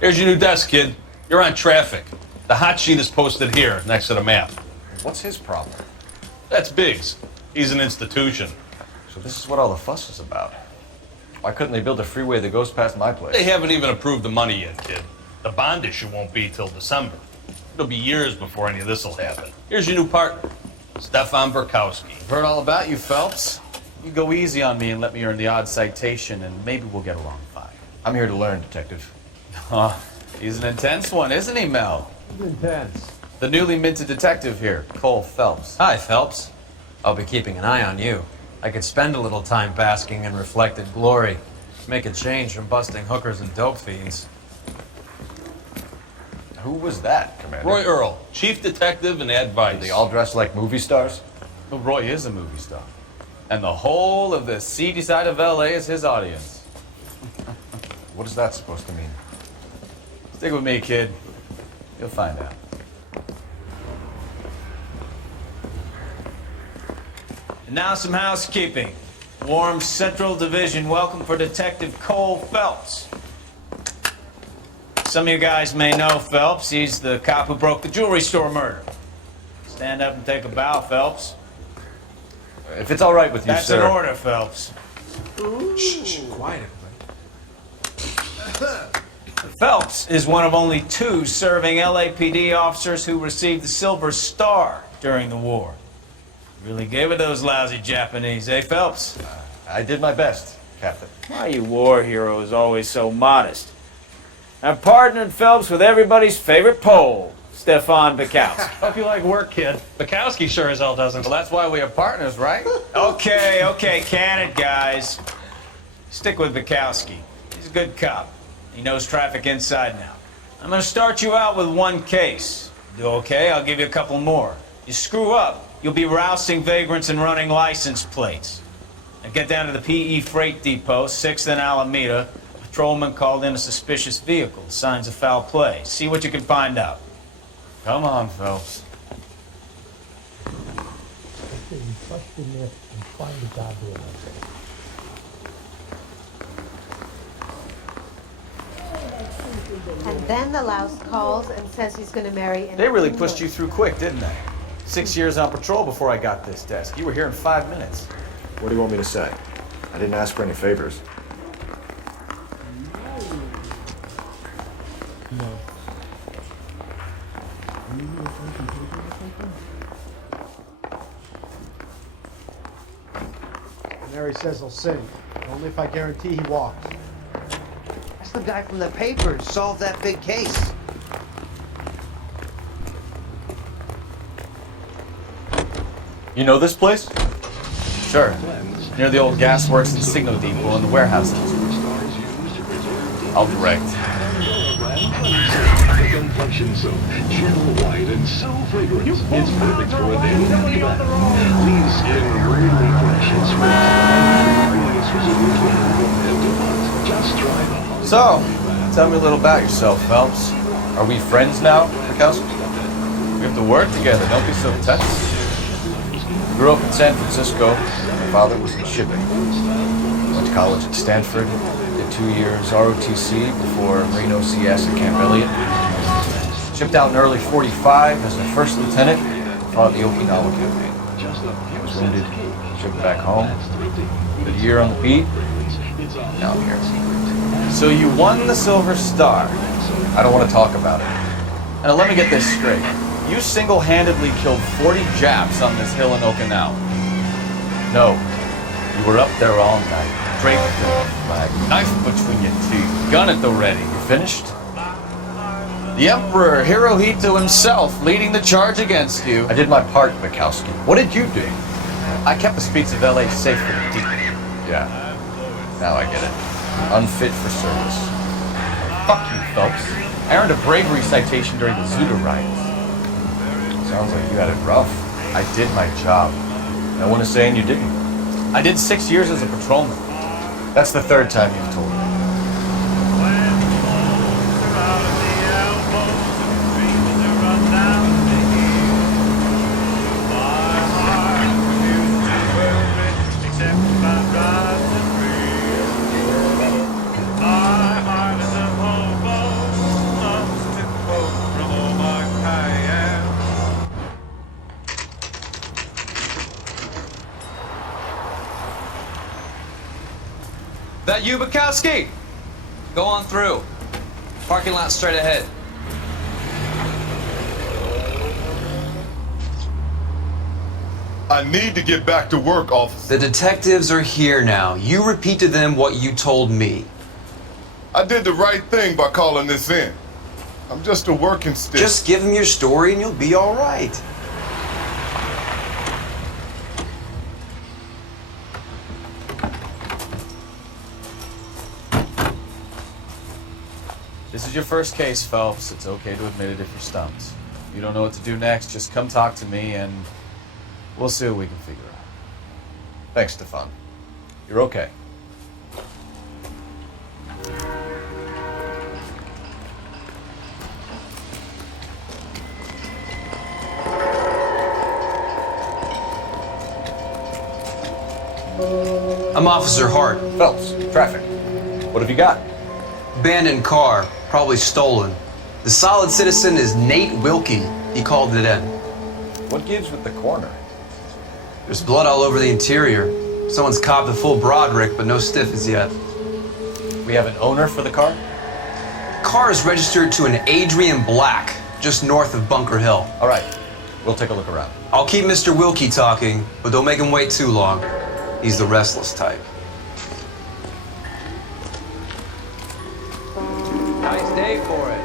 Here's your new desk, kid. You're on traffic. The hot sheet is posted here, next to the map. What's his problem? That's Biggs. He's an institution. So this is what all the fuss is about. Why couldn't they build a freeway that goes past my place? They haven't even approved the money yet, kid. The bond issue won't be till December. It'll be years before any of this will happen. Here's your new partner, Stefan Burkowski. Heard all about you, Phelps. You go easy on me and let me earn the odd citation, and maybe we'll get along fine. I'm here to learn, Detective. Oh, he's an intense one, isn't he, Mel? He's intense. The newly minted detective here, Cole Phelps. Hi, Phelps. I'll be keeping an eye on you. I could spend a little time basking in reflected glory. Make a change from busting hookers and dope fiends. Who was that, Commander? Roy Earl, chief detective and advice. They all dress like movie stars? Well, Roy is a movie star. And the whole of the seedy side of LA is his audience. What is that supposed to mean? Stick with me, kid. You'll find out. And now some housekeeping. Warm Central Division welcome for Detective Cole Phelps. Some of you guys may know Phelps. He's the cop who broke the jewelry store murder. Stand up and take a bow, Phelps. If it's all right with you, That's sir. an order, Phelps. Shh, quiet, everybody. Phelps is one of only 2 serving LAPD officers who received the Silver Star during the war. Really gave it those lousy Japanese, eh, Phelps? I did my best, Captain. Why are you war heroes always so modest? I've partnered Phelps with everybody's favorite Pole, Stefan Burkowski. Hope you like work, kid. Bukowski sure as hell doesn't. Well, that's why we are partners, right? Okay, can it, guys. Stick with Bukowski. He's a good cop. He knows traffic inside now. I'm gonna start you out with 1 case. Do okay? I'll give you a couple more. You screw up, you'll be rousting vagrants and running license plates. Now get down to the PE Freight Depot, 6th and Alameda. A patrolman called in a suspicious vehicle. Signs of foul play. See what you can find out. Come on, Phelps. Okay, you trust in there and find the goddamn answer. And then the louse calls and says he's going to marry an They really pushed you through quick, didn't they? 6 years on patrol before I got this desk. You were here in 5 minutes. What do you want me to say? I didn't ask for any favors. No. Mary says he'll sing. Only if I guarantee he walks. That's the guy from the paper who solved that big case. You know this place? Sure. Near the old gasworks and signal depot and the warehouses. I'll direct. The complexion soap, gentle white and so fragrant. It's perfect for a daily bath. Leaves skin really fresh and smooth. Just try the So, tell me a little about yourself, Phelps. Are we friends now, Burkowski? We have to work together. Don't be so tense. Grew up in San Francisco. My father was in shipping. Went to college at Stanford. Did 2 years ROTC before Reno CS at Camp Elliott. Shipped out in early '45 as a first lieutenant. Fought the Okinawa campaign. I was wounded. Shipped back home. Did a year on the beat. Now I'm here. So you won the Silver Star. I don't want to talk about it. Now let me get this straight. You single-handedly killed 40 Japs on this hill in Okinawa. No. You were up there all night. Draped in the flag. Knife between your teeth. Gun at the ready. You finished? The Emperor Hirohito himself leading the charge against you. I did my part, Bukowski. What did you do? I kept the streets of LA safe for the deep. Yeah. Now I get it. Unfit for service. Fuck you, Phelps. I earned a bravery citation during the Zuda riots. Sounds like you had it rough. I did my job. No one is saying you didn't. I did 6 years as a patrolman. That's the 3rd time you've told me. That you, Bukowski? Go on through. Parking lot straight ahead. I need to get back to work, officer. The detectives are here now. You repeat to them what you told me. I did the right thing by calling this in. I'm just a working stick. Just give them your story and you'll be all right. This is your first case, Phelps. It's okay to admit it if you're stumped. If you don't know what to do next, just come talk to me and we'll see what we can figure out. Thanks, Stefan. You're okay. I'm Officer Hart. Phelps, traffic. What have you got? Abandoned car, probably stolen. The solid citizen is Nate Wilkie. He called it in. What gives with the corner? There's blood all over the interior. Someone's copped a full Broderick, but no stiff as yet. We have an owner for the car? Car is registered to an Adrian Black, just north of Bunker Hill. All right, we'll take a look around. I'll keep Mr. Wilkie talking, but don't make him wait too long. He's the restless type. Nice day for it.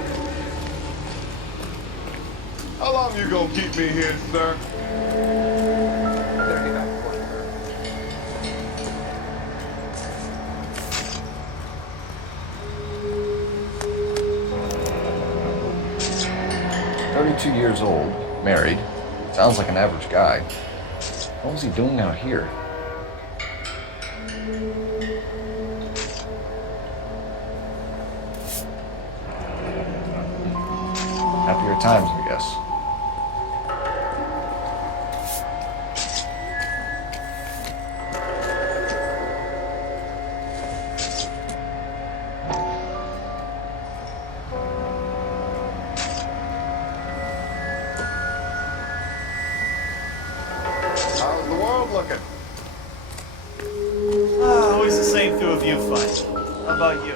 How long you gonna keep me here, sir? Years old, married. Sounds like an average guy. What was he doing out here? Happier times, I guess. How's the world looking? Always the same two of you fight. How about you?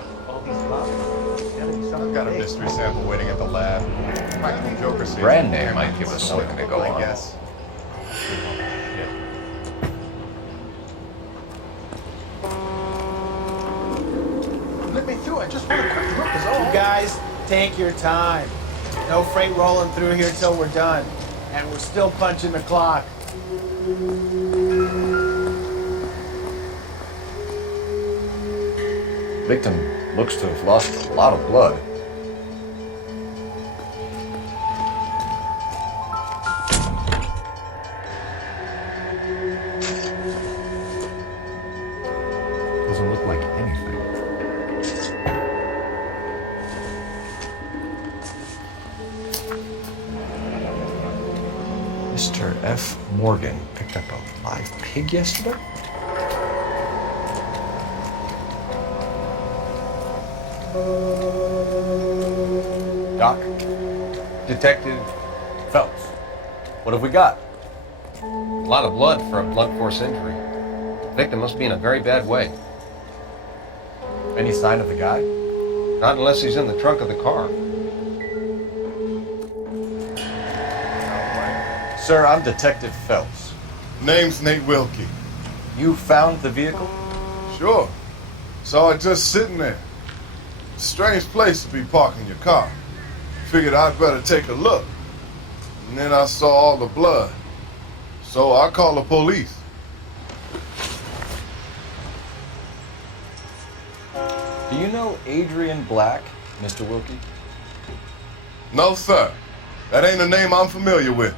I've got a mystery sample waiting at the lab. Practical Joker season. Brand name might give us something to go I on. guess. Let me through. I just want a quick look is all. You guys, take your time. No freight rolling through here till we're done. And we're still punching the clock. Victim looks to have lost a lot of blood. Doesn't look like anything. Mr. F. Morgan picked up a live pig yesterday? Doc, Detective Phelps, what have we got? A lot of blood for a blunt force injury. The victim must be in a very bad way. Any sign of the guy? Not unless he's in the trunk of the car. Sir, I'm Detective Phelps. Name's Nate Wilkie. You found the vehicle? Sure. Saw it just sitting there. Strange place to be parking your car. Figured I'd better take a look. And then I saw all the blood. So I called the police. Do you know Adrian Black, Mr. Wilkie? No, sir. That ain't a name I'm familiar with.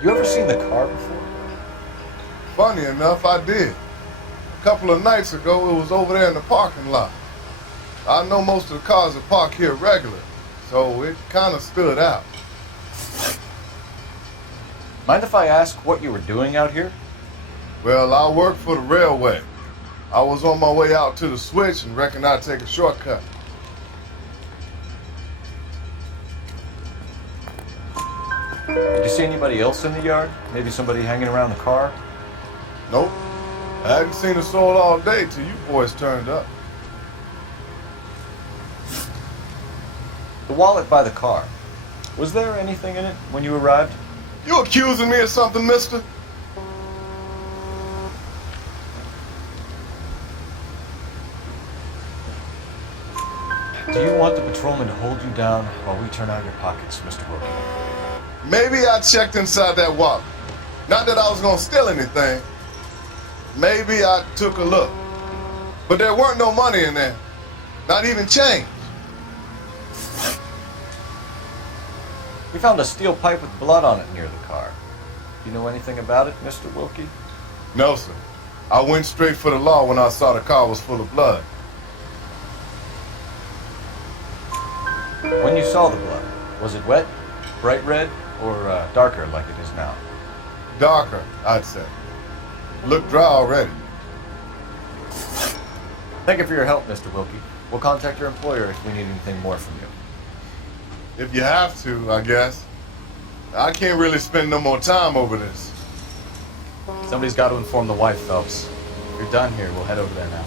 You ever seen the car before? Funny enough, I did. A couple of nights ago, it was over there in the parking lot. I know most of the cars are parked here regular, so it kind of stood out. Mind if I ask what you were doing out here? Well, I work for the railway. I was on my way out to the switch and reckoned I'd take a shortcut. Did you see anybody else in the yard? Maybe somebody hanging around the car? Nope. I hadn't seen a soul all day till you boys turned up. The wallet by the car. Was there anything in it when you arrived? You accusing me of something, mister? Do you want the patrolman to hold you down while we turn out your pockets, Mr. Wilkie? Maybe I checked inside that wallet. Not that I was gonna steal anything. Maybe I took a look. But there weren't no money in there. Not even change. We found a steel pipe with blood on it near the car. You know anything about it, Mr. Wilkie? No, sir. I went straight for the law when I saw the car was full of blood. When you saw the blood, was it wet, bright red, or darker like it is now? Darker, I'd say. Looked dry already. Thank you for your help, Mr. Wilkie. We'll contact your employer if we need anything more from you. If you have to, I guess. I can't really spend no more time over this. Somebody's got to inform the wife, Phelps. If you're done here, we'll head over there now.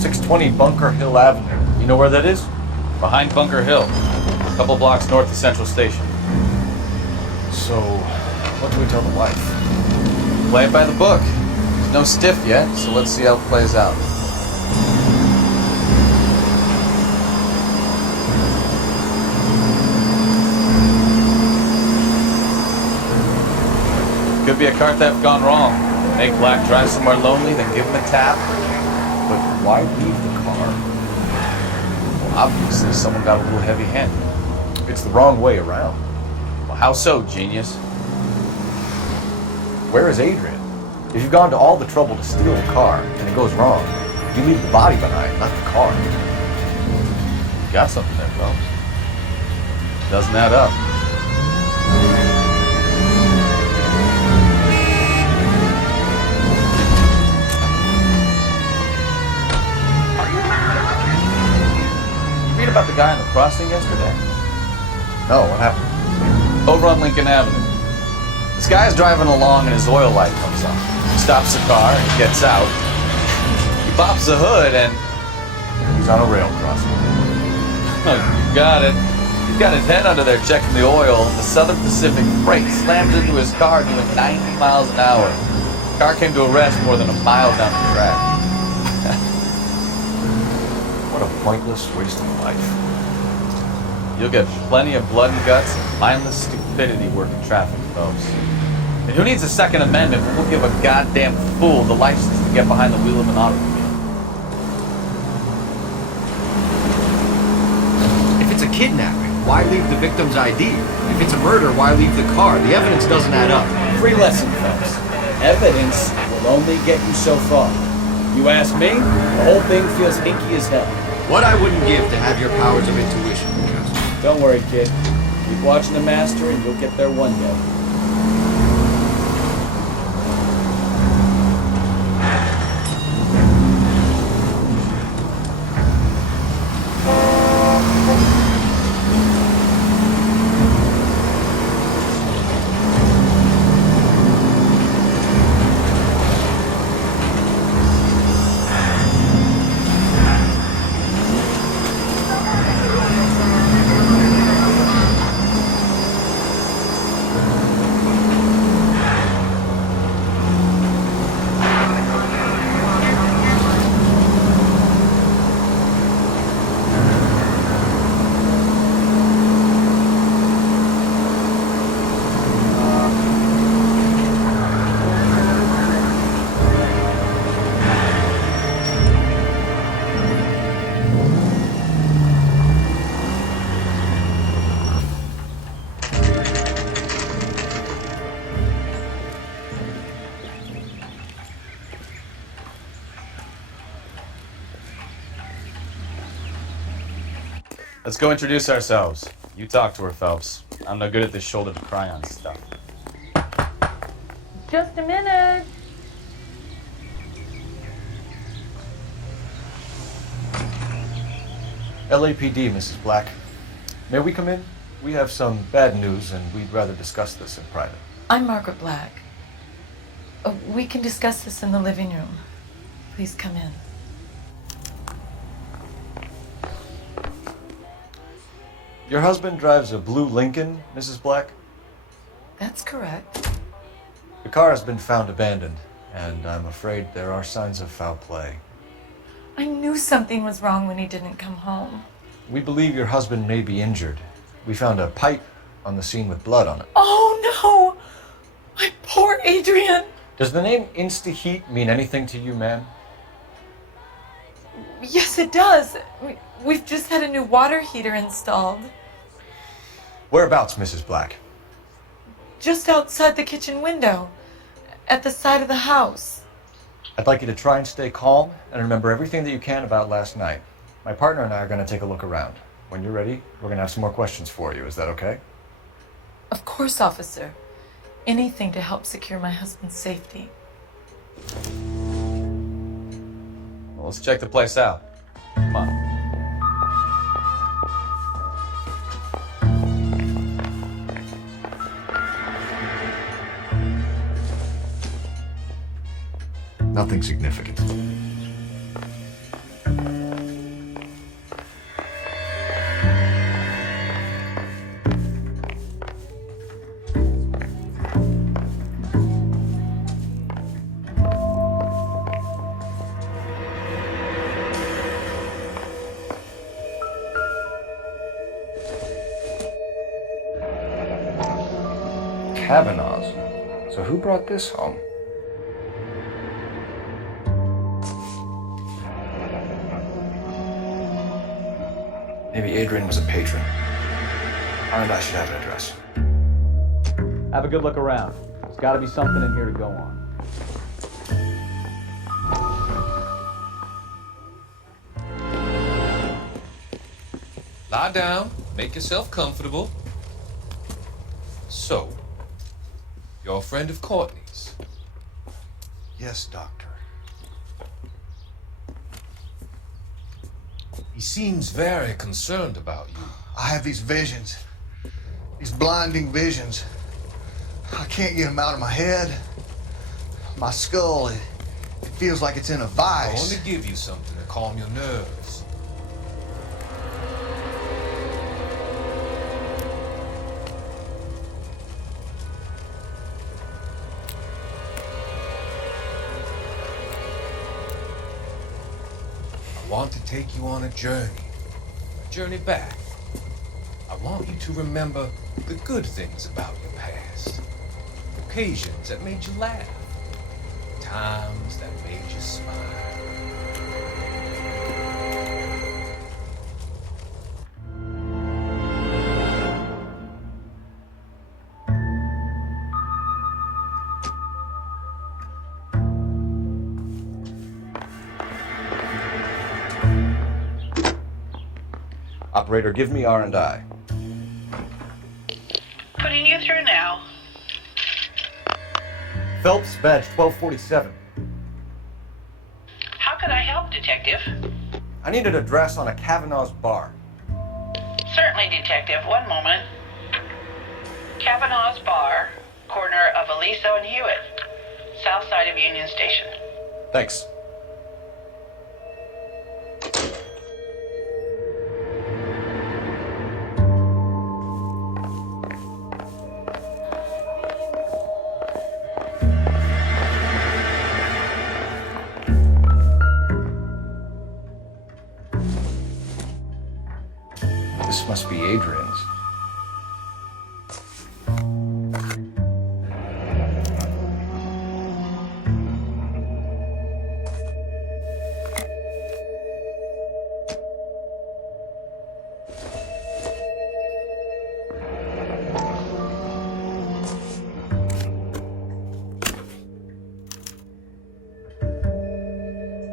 620 Bunker Hill Avenue. You know where that is? Behind Bunker Hill, a couple blocks north of Central Station. So, what do we tell the wife? Play it by the book. There's no stiff yet, so let's see how it plays out. Could be a car theft gone wrong. Make Black drive somewhere lonely, then give him a tap. But why leave the car? Well, obviously someone got a little heavy-handed. It's the wrong way around. Well, how so, genius? Where is Adrian? If you've gone to all the trouble to steal the car and it goes wrong, you leave the body behind, not the car. You got something there, Phelps. Doesn't add up. Read about the guy on the crossing yesterday? No, what happened? Over on Lincoln Avenue. This guy's driving along and his oil light comes on. He stops the car and gets out. He pops the hood and he's on a rail crossing. you got it. He's got his head under there checking the oil. The Southern Pacific Freight slams into his car doing 90 miles an hour. The car came to a rest more than a mile down the track. What a pointless waste of life. You'll get plenty of blood and guts and mindless stupidity working traffic, folks. And who needs a Second Amendment when we'll give a goddamn fool the license to get behind the wheel of an automobile? If it's a kidnapping, why leave the victim's ID? If it's a murder, why leave the car? The evidence doesn't add up. Free lesson, folks. Evidence will only get you so far. You ask me, the whole thing feels hinky as hell. What I wouldn't give to have your powers of intuition. Don't worry, kid. Keep watching the master and you'll get there one day. Let's go introduce ourselves. You talk to her, Phelps. I'm no good at this shoulder to cry on stuff. Just a minute. LAPD, Mrs. Black. May we come in? We have some bad news, and we'd rather discuss this in private. I'm Margaret Black. We can discuss this in the living room. Please come in. Your husband drives a blue Lincoln, Mrs. Black? That's correct. The car has been found abandoned, and I'm afraid there are signs of foul play. I knew something was wrong when he didn't come home. We believe your husband may be injured. We found a pipe on the scene with blood on it. Oh no! My poor Adrian! Does the name Insta-Heat mean anything to you, ma'am? Yes, it does. We've just had a new water heater installed. Whereabouts, Mrs. Black? Just outside the kitchen window, at the side of the house. I'd like you to try and stay calm and remember everything that you can about last night. My partner and I are going to take a look around. When you're ready, we're going to have some more questions for you. Is that okay? Of course, officer. Anything to help secure my husband's safety. Well, let's check the place out. Come on. Nothing significant. Kavanaugh's. So who brought this home? Maybe Adrian was a patron. I should have an address. Have a good look around. There's got to be something in here to go on. Lie down. Make yourself comfortable. So, you're a friend of Courtney's? Yes, Doctor. He seems very concerned about you. I have these visions. These blinding visions. I can't get them out of my head. My skull, it feels like it's in a I vice. want to give you something to calm your nerves. I want to take you on a journey back. I want you to remember the good things about your past. Occasions that made you laugh. Times that made you smile. Operator, give me R&I. Putting you through now. Phelps, badge 1247. How can I help, Detective? I need an address on a Kavanaugh's bar. Certainly, Detective. One moment. Kavanaugh's Bar, corner of Aliso and Hewitt, south side of Union Station. Thanks. This must be Adrian's.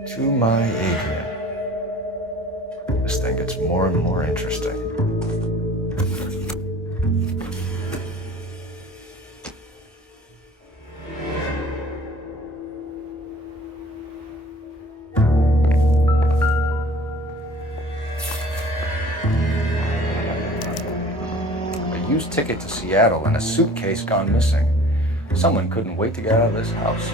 To my Adrian. This thing gets more more and more interesting. A used ticket to Seattle and a suitcase gone missing. Someone couldn't wait to get out of this house.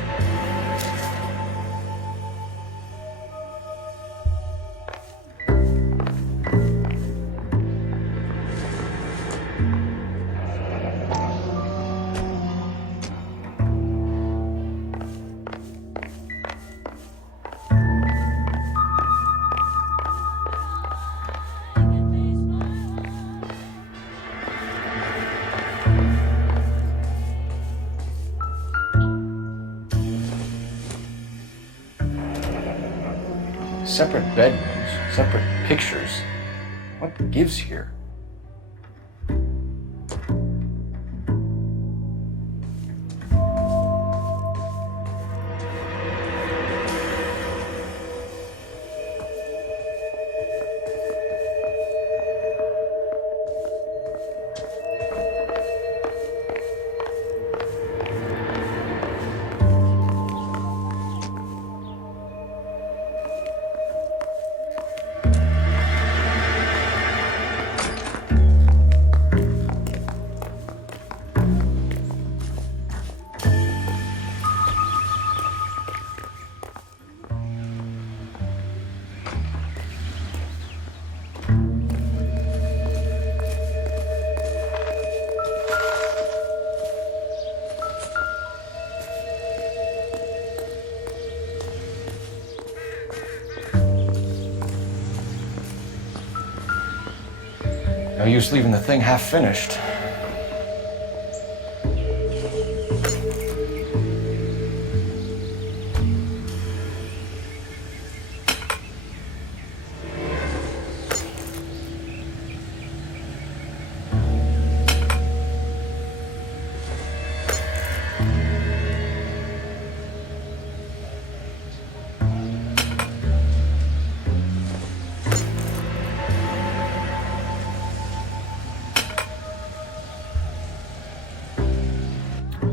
Separate bedrooms, separate pictures. What gives here? No use leaving the thing half finished.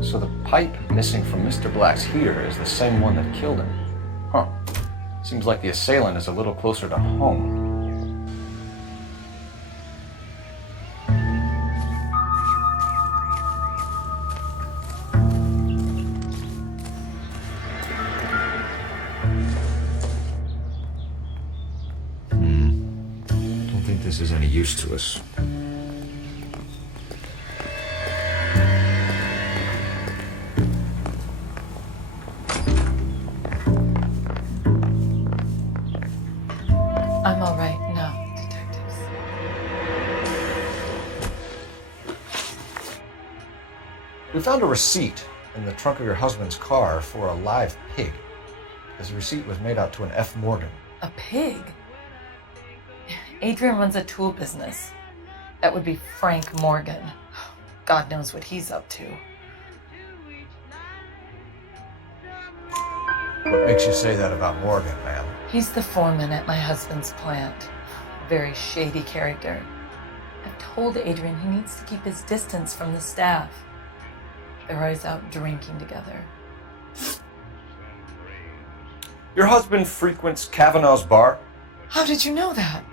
So the pipe missing from Mr. Black's heater is the same one that killed him. Huh. Seems like the assailant is a little closer to home. Don't think this is any use to us. I'm all right now, detectives. We found a receipt in the trunk of your husband's car for a live pig. This receipt was made out to an F. Morgan. A pig? Adrian runs a tool business. That would be Frank Morgan. God knows what he's up to. What makes you say that about Morgan, ma'am? He's the foreman at my husband's plant. A very shady character. I've told Adrian he needs to keep his distance from the staff. They're always out drinking together. Your husband frequents Kavanaugh's bar? How did you know that?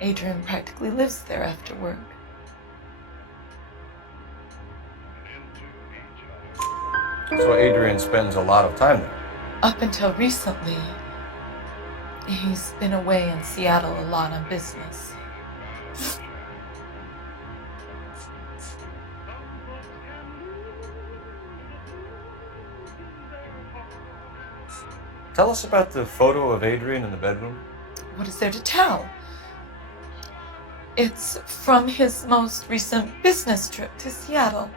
Adrian practically lives there after work. So Adrian spends a lot of time there. Up until recently, he's been away in Seattle a lot on business. Tell us about the photo of Adrian in the bedroom. What is there to tell? It's from his most recent business trip to Seattle.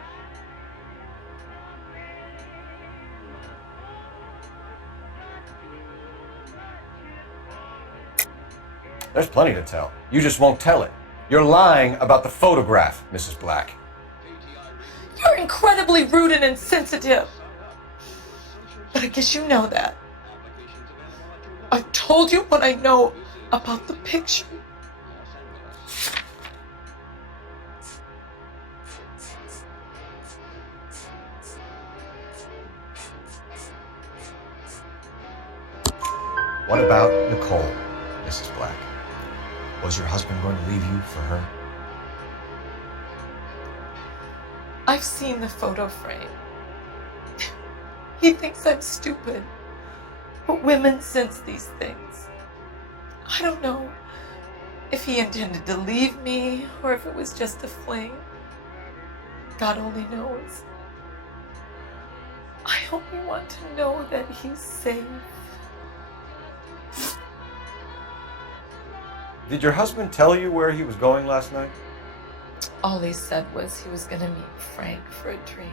There's plenty to tell. You just won't tell it. You're lying about the photograph, Mrs. Black. You're incredibly rude and insensitive. But I guess you know that. I told you what I know about the picture. What about Nicole, Mrs. Black? Was your husband going to leave you for her? I've seen the photo frame. He thinks I'm stupid, but women sense these things. I don't know if he intended to leave me or if it was just a fling. God only knows. I only want to know that he's safe. Did your husband tell you where he was going last night? All he said was he was gonna meet Frank for a drink.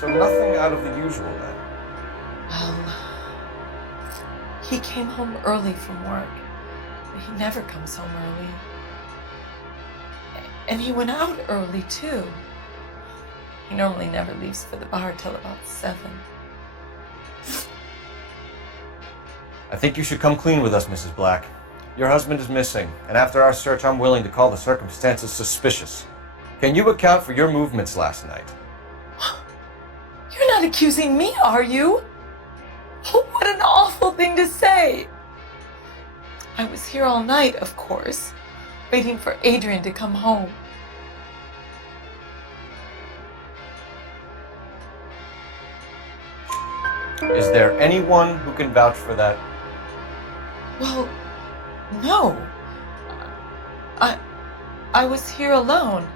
So nothing out of the usual then? Well, he came home early from work. He never comes home early. And he went out early, too. He normally never leaves for the bar till about 7. I think you should come clean with us, Mrs. Black. Your husband is missing, and after our search, I'm willing to call the circumstances suspicious. Can you account for your movements last night? You're not accusing me, are you? What an awful thing to say. I was here all night, of course, waiting for Adrian to come home. Is there anyone who can vouch for that? Well, no. I was here alone.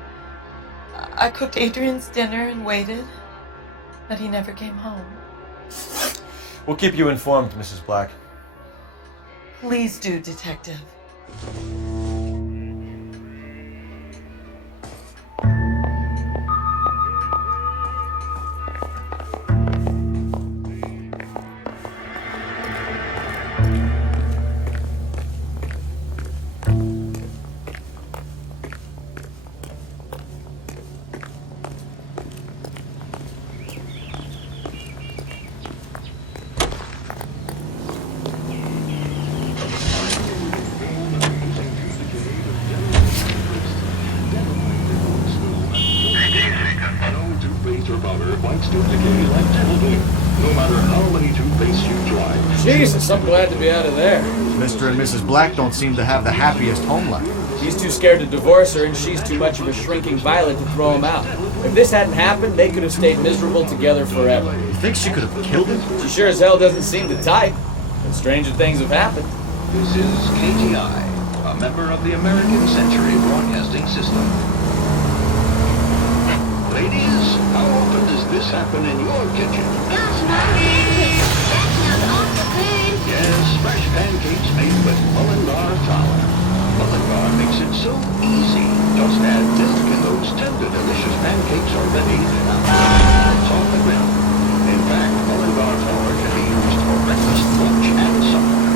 I cooked Adrian's dinner and waited, but he never came home. We'll keep you informed, Mrs. Black. Please do, Detective. Jesus, I'm glad to be out of there. Mr. and Mrs. Black don't seem to have the happiest home life. He's too scared to divorce her, and she's too much of a shrinking violet to throw him out. If this hadn't happened, they could have stayed miserable together forever. You think she could have killed him? She sure as hell doesn't seem the type. But stranger things have happened. This is KTI, a member of the American Century Broadcasting System. Ladies, how often does this happen in your kitchen? Gosh, Mom, that sounds awful good. Yes, fresh pancakes made with Mullingar flour. Mullingar makes it so easy. Just add milk and those tender, delicious pancakes are ready. It's on the grill. In fact, Mullingar flour can be used for breakfast, lunch, and supper.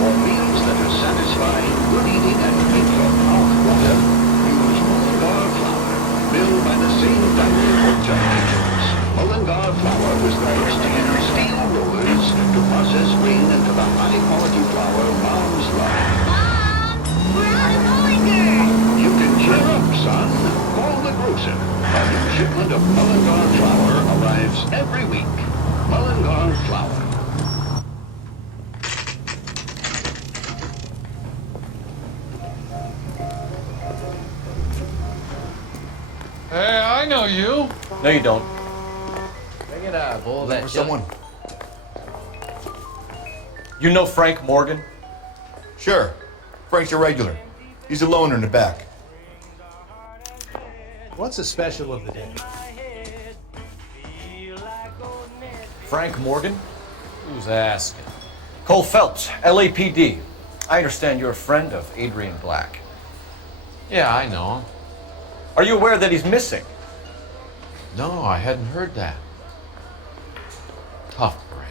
For meals that are satisfying, good eating, and make your mouth water, use Mullingar flour, milled by the same family for generations. Mullingar flour was the first to use steel rollers to process grain into the high-quality flour moms love. Mom, we're out of Mullinger. You can cheer up, son. Call the grocer. A new shipment of Mullingar flour arrives every week. Mullingar flour. Hey, I know you. No, you don't. Bring it up, boy. Looking for someone. You know Frank Morgan? Sure. Frank's a regular. He's a loner in the back. What's the special of the day? Frank Morgan? Who's asking? Cole Phelps, LAPD. I understand you're a friend of Adrian Black. Yeah, I know him. Are you aware that he's missing? No, I hadn't heard that. Tough break.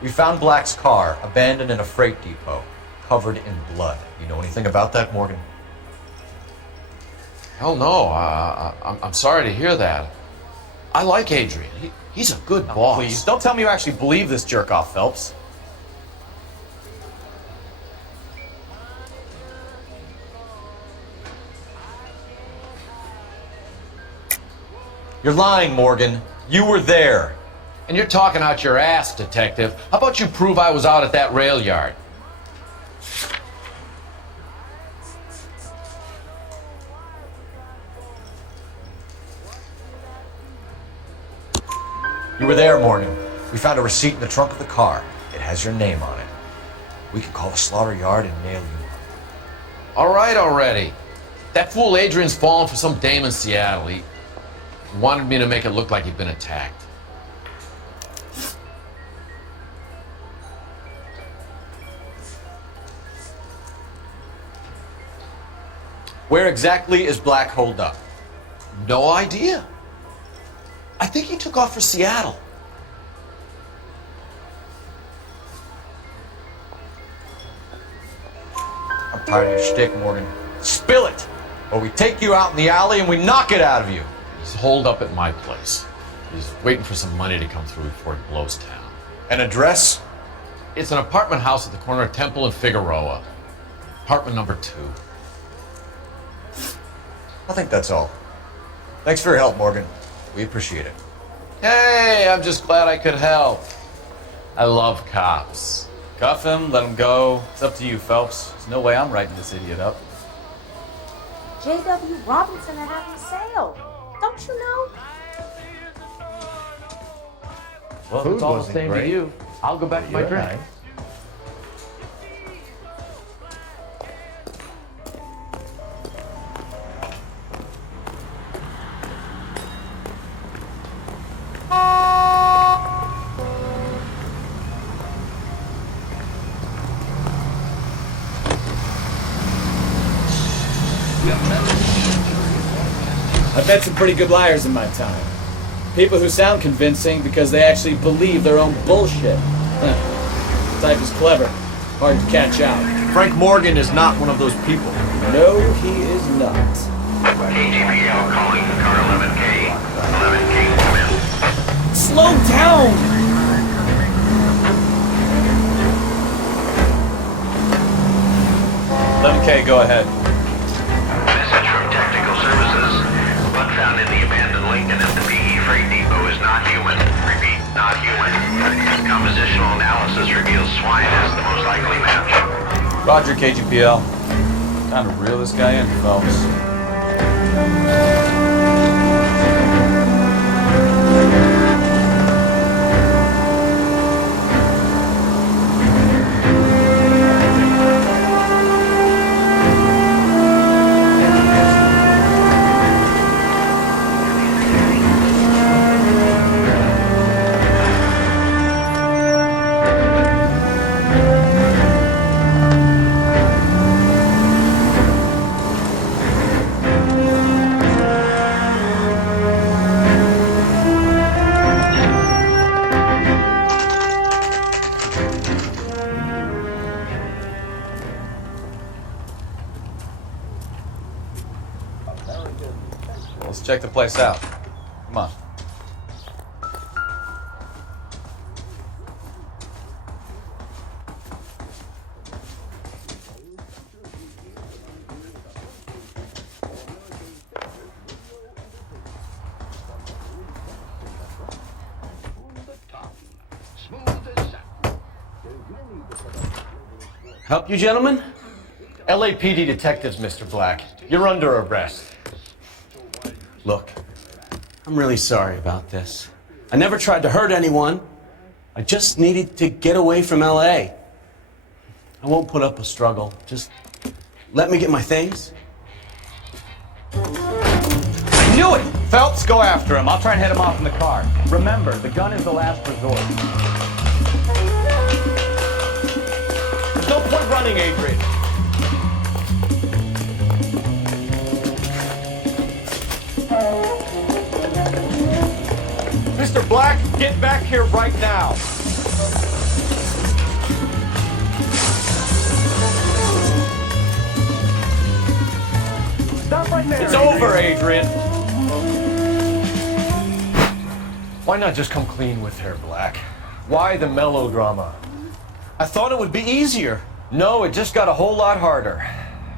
We found Black's car abandoned in a freight depot, covered in blood. You know anything about that, Morgan? Hell no. I'm sorry to hear that. I like Adrian. He's a good boss. Please, don't tell me you actually believe this jerk-off, Phelps. You're lying, Morgan. You were there. And you're talking out your ass, detective. How about you prove I was out at that rail yard? You were there, Morgan. We found a receipt in the trunk of the car. It has your name on it. We can call the slaughter yard and nail you. All right already. That fool Adrian's fallen for some dame in Seattle. He wanted me to make it look like he'd been attacked. Where exactly is Black holed up? No idea. I think he took off for Seattle. I'm tired of your shtick, Morgan. Spill it! Or we take you out in the alley and we knock it out of you. He's holed up at my place. He's waiting for some money to come through before he blows town. An address? It's an apartment house at the corner of Temple and Figueroa. Apartment number 2. I think that's all. Thanks for your help, Morgan. We appreciate it. Hey, I'm just glad I could help. I love cops. Cuff him, let him go. It's up to you, Phelps. There's no way I'm writing this idiot up. J.W. Robinson are having a sale. Don't you know? Well, Food it's all the wasn't same great. to you. I'll go back to my You're drink. nice. I've met some pretty good liars in my time. People who sound convincing because they actually believe their own bullshit. The type is clever, hard to catch out. Frank Morgan is not one of those people. No, he is not. KGPL calling car 11K. 11K, come in. Slow down! 11K, go ahead. Message from Technical Services. Blood found in the abandoned Lincoln at the PE Freight Depot is not human. Repeat, not human. Compositional analysis reveals swine as the most likely match. Roger, KGPL. Time to reel this guy in, Phelps. Let's check the place out. Come on. Help you, gentlemen? LAPD detectives, Mr. Black. You're under arrest. Look, I'm really sorry about this. I never tried to hurt anyone. I just needed to get away from LA. I won't put up a struggle. Just let me get my things. I knew it! Phelps, go after him. I'll try and head him off in the car. Remember, the gun is the last resort. There's no point running, Adrian. Mr. Black, get back here right now. Stop right there. It's over, Adrian. Why not just come clean with her, Black? Why the melodrama? I thought it would be easier. No, it just got a whole lot harder.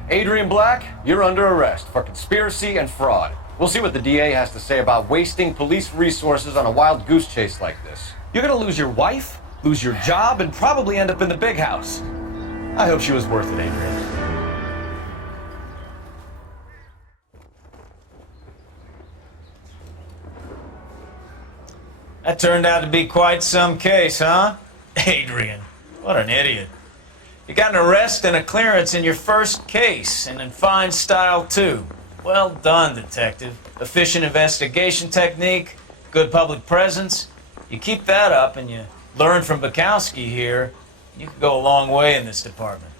Adrian Black, you're under arrest for conspiracy and fraud. We'll see what the DA has to say about wasting police resources on a wild goose chase like this. You're gonna lose your wife, lose your job, and probably end up in the big house. I hope she was worth it, Adrian. That turned out to be quite some case, huh? Adrian, what an idiot. You got an arrest and a clearance in your first case, and in fine style, too. Well done, detective. Efficient investigation technique, good public presence. You keep that up and you learn from Bukowski here, you could go a long way in this department.